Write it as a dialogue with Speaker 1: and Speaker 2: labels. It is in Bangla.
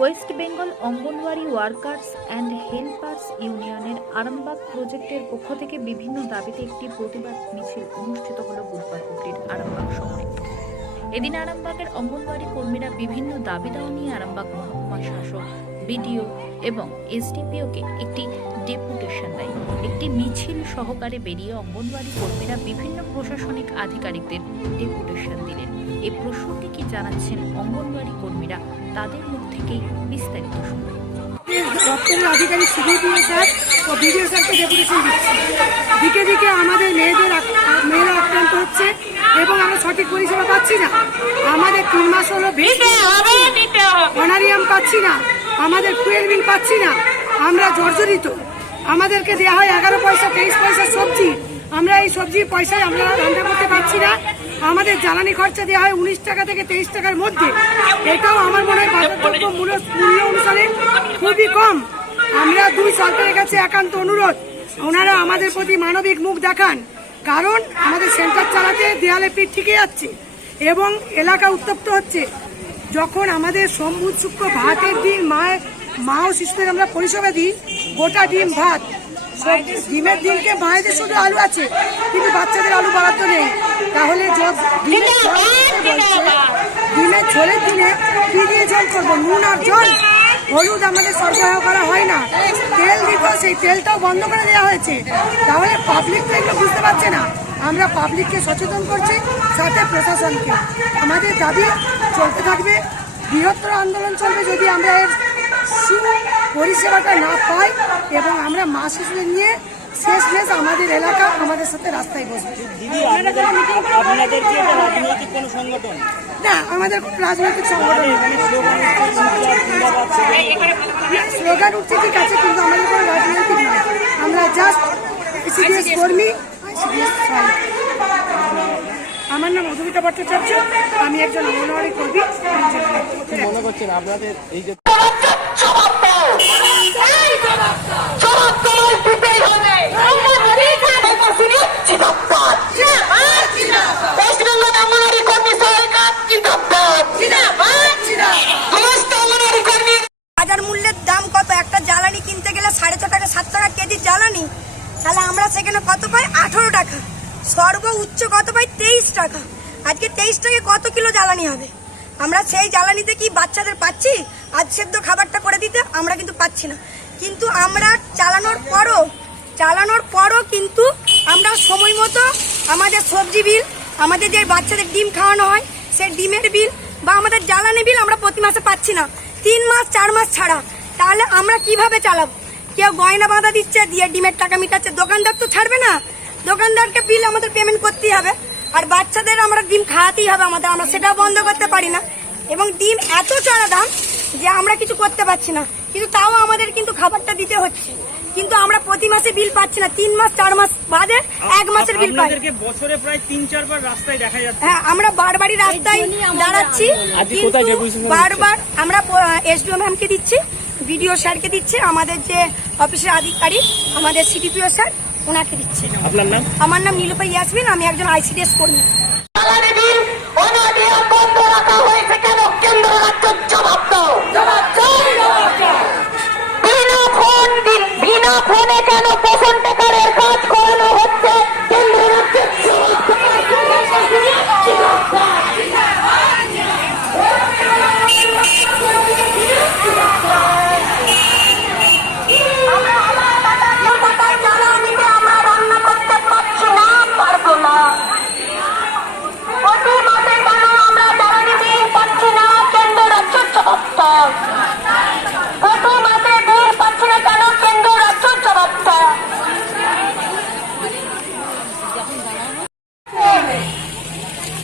Speaker 1: West Bengal Anganwadi workers and helpers ইউনিয়নের আরামবাগ প্রজেক্টের পক্ষ থেকে বিভিন্ন দাবিতে একটি প্রতিবাদ মিছিল অনুষ্ঠিত হল বুধবার হুগলির আরামবাগ শহরে। এদিন আরামবাগের অঙ্গনওয়াড়ি কর্মীরা বিভিন্ন দাবি দাওয়া নিয়ে আরামবাগ মহকুমা শাসক বিডিও এবং এসডিপিওকে একটি ডেপুটেশন দেয়। একটি মিছিল সহকারে বেরিয়ে অঙ্গনওয়াড়ি কর্মীরা বিভিন্ন প্রশাসনিক আধিকারিকদের ডেপুটেশন দিলেন। এই প্রসঙ্গে কি জানাচ্ছেন অঙ্গনওয়াড়ি কর্মীরা তাদের মুখ থেকেই বিস্তারিত শুনুন।
Speaker 2: দপ্তরের আধিকারিক সিডিপিও স্যার ও বিডিও স্যারকে ডেপুটেশন দিচ্ছে। দিকে দিকে আমাদের মেয়েদের মেয়েরা আক্রান্ত হচ্ছে এবং আমরা সঠিক পরিষেবা পাচ্ছি না। আমাদের তিন মাস হলো অনারিয়াম পাচ্ছি না, আমাদের ফুয়েল বিল পাচ্ছি না, আমরা জর্জরিত। আমাদেরকে দেওয়া হয় এগারো পয়সা, তেইশ পয়সা সবজি। আমরা এই সবজির পয়সায় আমরা রান্না করতে পারছি না। আমাদের জ্বালানি খরচা দেওয়া হয় উনিশ টাকা থেকে তেইশ টাকার মধ্যে। এটাও আমার মনে হয় বাজারদ্রব্য মূল্য মূল্য অনুসারে খুবই কম। আমরা দুই সরকারের কাছে একান্ত অনুরোধ, ওনারা আমাদের প্রতি মানবিক মুখ দেখান। কারণ আমাদের সেন্টার চালাতে দেয়ালে পিঠ ঠিকে যাচ্ছে এবং এলাকা উত্তপ্ত হচ্ছে। যখন আমাদের সম্বুধ শুক্র ভাতের দিন মায়ের মা ও শিশুদের আমরা পরিষেবা দিই গোটা ডিম ভাত সব ডিমের দিনকে মায়েদের শুধু আলু আছে কিন্তু বাচ্চাদের আলু বরাদ্দ নেই। তাহলে ডিমের ঝোলের দিনে কি দিয়ে জল করব? নুন আর জল? হলুদ আমাদের সরবরাহ করা হয় না। তেল দিত সেই তেলটাও বন্ধ করে দেওয়া হয়েছে। তাহলে পাবলিক তো এগুলো বুঝতে পারছে না। আমরা পাবলিককে সচেতন করছি সাথে প্রশাসনকে। আমাদের দাবি চলতে থাকবে বৃহত্তর আন্দোলন চলবে যদি আমরা এর পরিষেবাটা না পাই এবং আমরা মা শিশুদের নিয়ে শেষ শেষমেশ আমাদের এলাকা আমাদের সাথে রাস্তায় বসবে। না আমাদের কোনো রাজনৈতিক সংগঠন
Speaker 3: স্লোগান
Speaker 2: উঠছে ঠিক আছে কিন্তু আমাদের কোনো রাজনৈতিক নয়। আমরা জাস্ট কর্মী মধুমিতা ভট্টাচার্য আমি একজন অঙ্গনওয়াড়ি কর্মী
Speaker 3: মনে করছেন আপনাদের এই যে
Speaker 4: বাজার মূল্যের দাম কত? একটা জ্বালানি কিনতে গেলে সাড়ে ছ টাকা সাত টাকা কেজি জ্বালানি। তাহলে আমরা সেখানে কত পাই? আঠারো টাকা। সর্ব উচ্চ কত পাই? তেইশ টাকা। আজকে তেইশ টাকা কত কিলো জ্বালানি হবে? আমরা সেই জ্বালানিতে কি বাচ্চাদের পাচ্ছি? আজ সেদ্ধ খাবারটা করে দিতে আমরা কিন্তু পাচ্ছি না। কিন্তু আমরা চালানোর পরও চালানোর পরও কিন্তু আমরা সময় মতো আমাদের সবজি বিল, আমাদের যে বাচ্চাদের ডিম খাওয়ানো হয়, সেই ডিমের বিল বা আমাদের জ্বালানি বিল আমরা প্রতি মাসে পাচ্ছি না। তিন মাস, চার মাস ছাড়া। তাহলে আমরা কীভাবে চালাবো? কেউ গয়না বাঁধা দিচ্ছে, দিয়ে ডিমের টাকা মিটাচ্ছে। দোকানদার তো ছাড়বে না। দোকানদারকে বিল আমাদের পেমেন্ট করতেই হবে। আর বাচ্চাদের আমরা ডিম খাওয়াতেই হবে আমাদের আমরা সেটাও বন্ধ করতে পারি না। এবং ডিম এত চড়া দাম যে আমরা কিছু করতে পারছি না। কিন্তু তাও আমাদের কিন্তু খাবারটা দিতে হচ্ছে। কিন্তু আমরা প্রতি মাসে বিল পাচ্ছি না তিন মাস চার মাস বাদে এক মাসের বিল পাই।
Speaker 3: বছরে প্রায় তিন চারবার রাস্তায় দেখা যাচ্ছে।
Speaker 4: হ্যাঁ আমরা বারবারই রাস্তায় দাঁড়াচ্ছি? বারবার আমরা এসডিও ম্যামকে দিচ্ছি বিডিও স্যারকে দিচ্ছি আমাদের যে অফিসের আধিকারিক আমাদের সিডিপিও স্যার ওনাকে দিচ্ছে
Speaker 3: আপনার নাম?
Speaker 4: আমার নাম নীলুপা ইয়াসমিন আমি একজন আইসিডিএস কর্মী।
Speaker 5: কেন পোষণটা